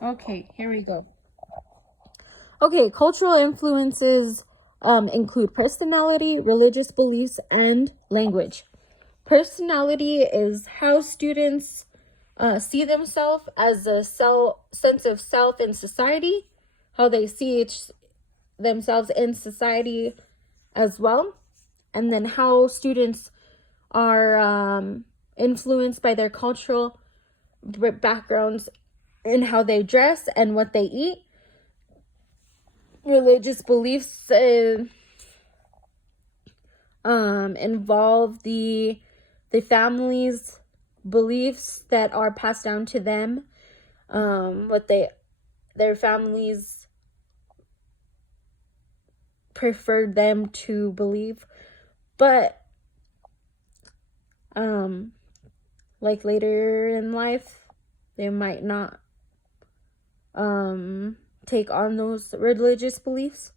Okay, here we go. Okay, cultural influences include personality, religious beliefs, and language. Personality is how students see themselves as a sense of self in society, how they see themselves in society as well, and then how students are influenced by their cultural backgrounds in how they dress and what they eat. Religious beliefs involve the family's beliefs that are passed down to them, what their families preferred them to believe. But like later in life, they might not take on those religious beliefs.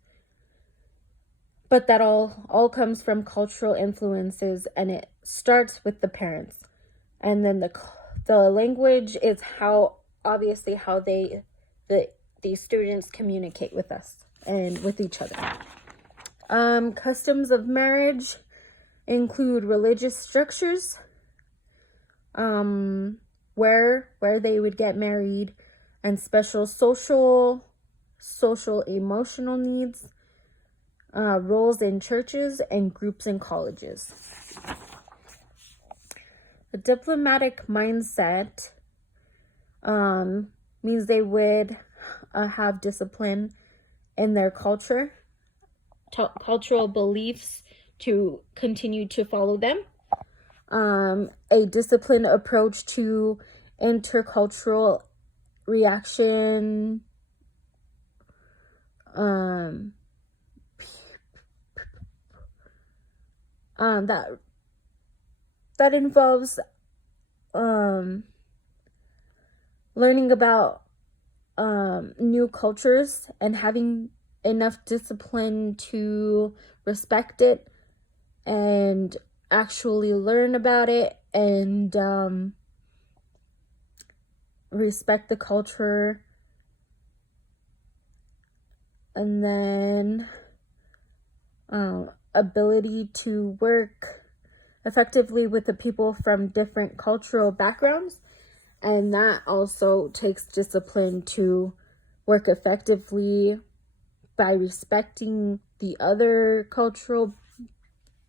But that all comes from cultural influences, and it starts with the parents. And then the language is how these students communicate with us and with each other. Customs of marriage include religious structures, where they would get married, and special social emotional needs, roles in churches and groups in colleges. The diplomatic mindset means they would have discipline in their cultural beliefs to continue to follow them. A disciplined approach to intercultural reaction, that involves learning about new cultures and having enough discipline to respect it and actually learn about it and respect the culture. And then ability to work effectively with the people from different cultural backgrounds, and that also takes discipline to work effectively by respecting the other cultural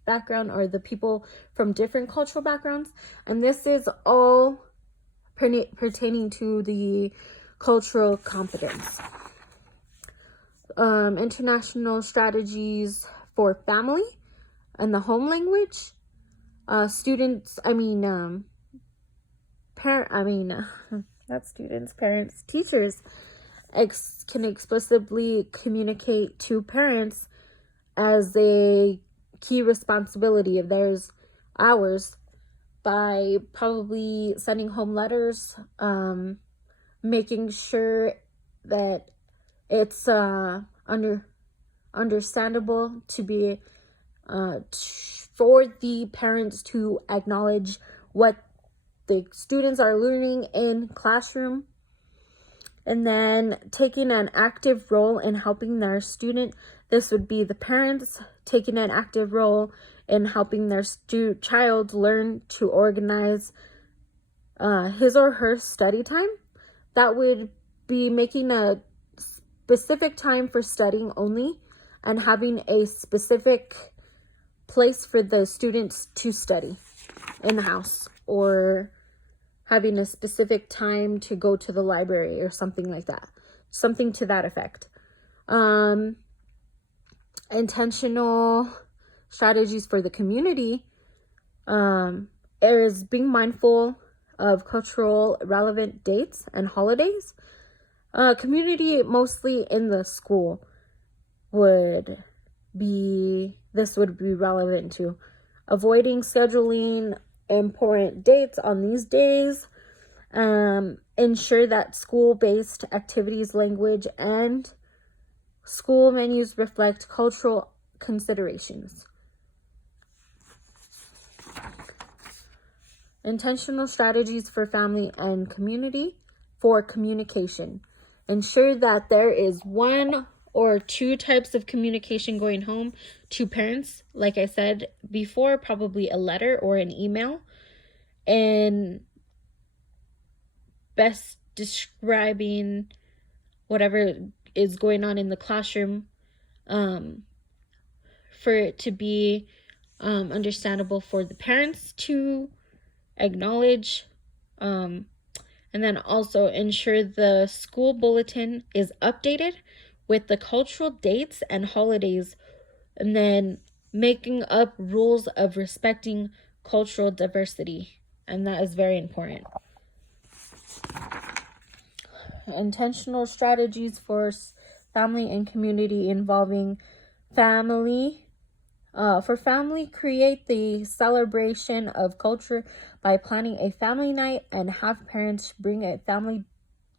background or the people from different cultural backgrounds. And this is all pertaining to the cultural competence. International strategies for family and the home language. Parents, teachers can explicitly communicate to parents as a key responsibility of ours, by probably sending home letters, making sure that it's understandable to be for the parents to acknowledge what the students are learning in classroom, and then taking an active role in helping their student. This would be the parents taking an active role in helping their child learn to organize his or her study time. That would be making a specific time for studying only and having a specific place for the students to study in the house, or having a specific time to go to the library or something like that. Something to that effect. Intentional strategies for the community is being mindful of cultural relevant dates and holidays. Community mostly in the school would be relevant to avoiding scheduling important dates on these days. Ensure that school-based activities, language, and school menus reflect cultural considerations. Intentional strategies for family and community for communication. Ensure that there is one or two types of communication going home to parents. Like I said before, probably a letter or an email. And best describing whatever is going on in the classroom for it to be understandable for the parents to acknowledge, and then also ensure the school bulletin is updated with the cultural dates and holidays, and then making up rules of respecting cultural diversity, and that is very important. Intentional strategies for family and community involving family. For family, create the celebration of culture by planning a family night and have parents bring a family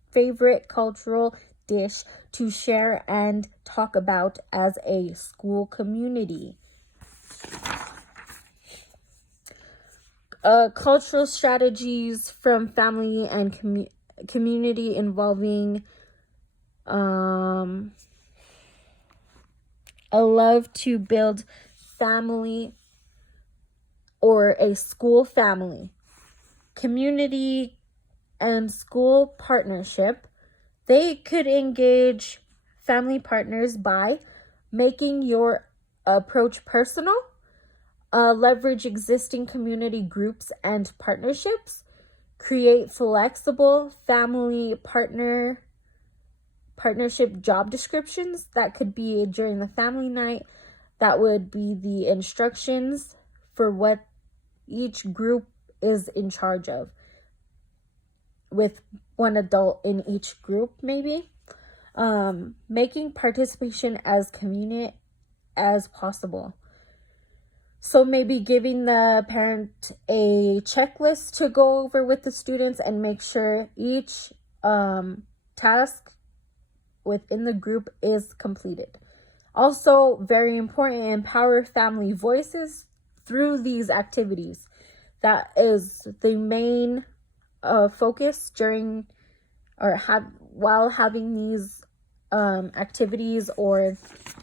favorite cultural dish to share and talk about as a school community. Cultural strategies from family and community involving a love to build family or a school family, community and school partnership. They could engage family partners by making your approach personal, leverage existing community groups and partnerships, create flexible family partnership job descriptions that could be during the family night. That would be the instructions for what each group is in charge of, with one adult in each group maybe. Making participation as convenient as possible. So maybe giving the parent a checklist to go over with the students and make sure each task within the group is completed. Also, very important, empower family voices through these activities. That is the main focus during or while having these activities or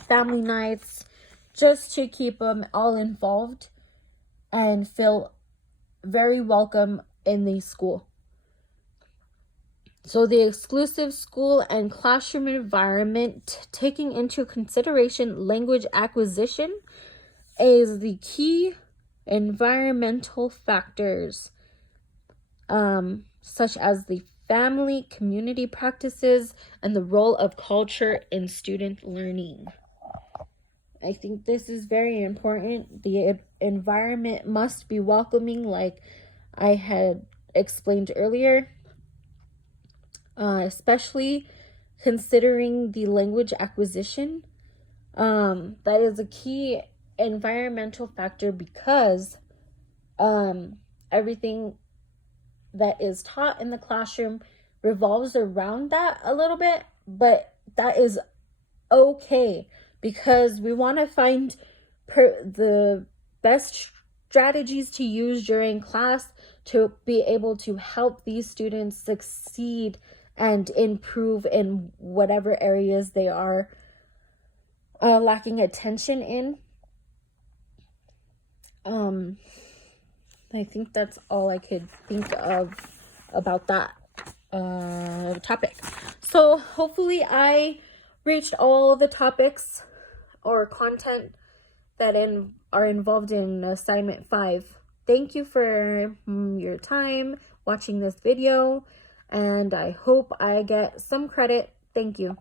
family nights, just to keep them all involved and feel very welcome in the school. So the exclusive school and classroom environment, taking into consideration language acquisition, is the key environmental factors, such as the family, community practices, and the role of culture in student learning. I think this is very important. The environment must be welcoming, like I had explained earlier, especially considering the language acquisition. That is a key environmental factor because everything that is taught in the classroom revolves around that a little bit, but that is okay because we want to find the best strategies to use during class to be able to help these students succeed and improve in whatever areas they are lacking attention in. I think that's all I could think of about that topic. So hopefully I reached all the topics or content that are involved in assignment 5. Thank you for your time watching this video, and I hope I get some credit. Thank you.